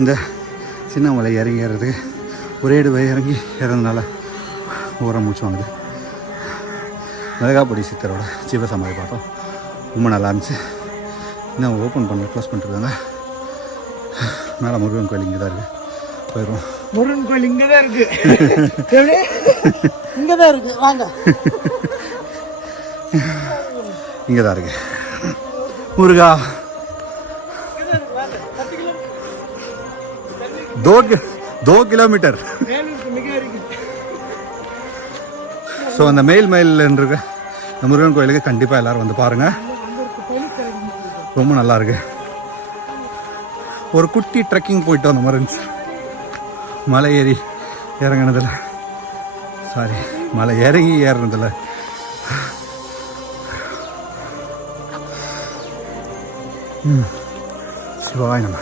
இந்த சின்ன மலை இறங்கி ஏறுறதுக்கு ஒரே இறங்கி ஏறதுனால ஊற மூச்சு வாங்குது. மிளகாப்பொடி சித்தரோட ஜீவசமாதி பார்த்தோம், ரொம்ப நல்லா இருந்துச்சு. இன்னும் ஓப்பன் பண்ண க்ளோஸ் பண்ணிட்டுருக்காங்க. மேலே முருகன் கோயில் இங்கே தான் இருக்குது, போயிடுவோம். முருகன் கோயில் இங்கே தான் இருக்குது, இங்கே தான் இருக்குது, வாங்க. இங்கே தான் இருக்கு முருகா. 2 கிலோமீட்டர். ஸோ அந்த மேல் இருக்க இந்த முருகன் கோயிலுக்கு கண்டிப்பாக எல்லோரும் வந்து பாருங்கள், ரொம்ப நல்லா இருக்கு. ஒரு குட்டி ட்ரெக்கிங் போயிட்டு வந்த மாதிரி இருந்துச்சு. மலை ஏறி இறங்கினதில்ல, சாரி மலை இறங்கி ஏறினதில்ல. சிவாய நம.